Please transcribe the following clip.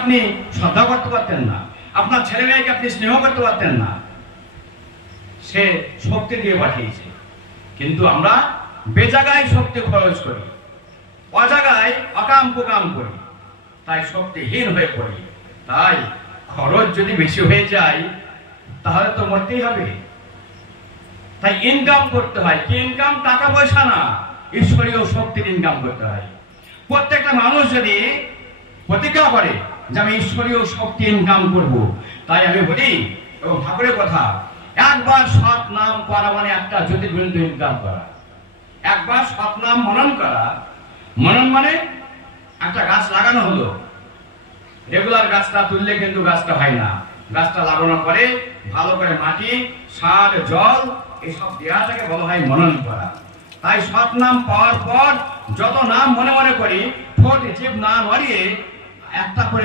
আপনি শ্রদ্ধা করতে পারতেন না, আপনার ছেলে মেয়েকে আপনি স্নেহ করতে পারতেন না। সে শক্তি দিয়ে পাঠিয়েছে, কিন্তু আমরা বেজাগায় শক্তি খরচ করি, অজাগায় অকাম কুকাম করি, তাই শক্তিহীন হয়ে পড়ি। তাই খরচ যদি বেশি হয়ে যায় তাহলে তো মরতেই হবে। তাই ইনকাম করতে হয়। কি ইনকাম? টাকা পয়সা না, ঈশ্বরীয় শক্তির ইনকাম করতে হয়। প্রত্যেকটা মানুষ যদি প্রতিজ্ঞা করে যে আমি ঈশ্বরীয় শক্তি ইনকাম করব, তাই আমি বলি, এবং ঠাকুরের কথা, একবার সৎ নাম করা মানে একটা জ্যোতির্বিন্দু ইনকাম করা। একবার সৎ নাম মনন করা, মনন মানে একটা গাছ লাগানো হলো, রেগুলার গাছটা তুললে কিন্তু গাছটা হয় না। গাছটা লাগানোর পরে ভালো করে মাটি, সার, জল এসব দেওয়াটাকে বলা হয় মনন করা। তাই সৎ নাম পাওয়ার পর যত নাম মনে মনে করি, ঠোঁট জিভ না নড়িয়ে একটা করে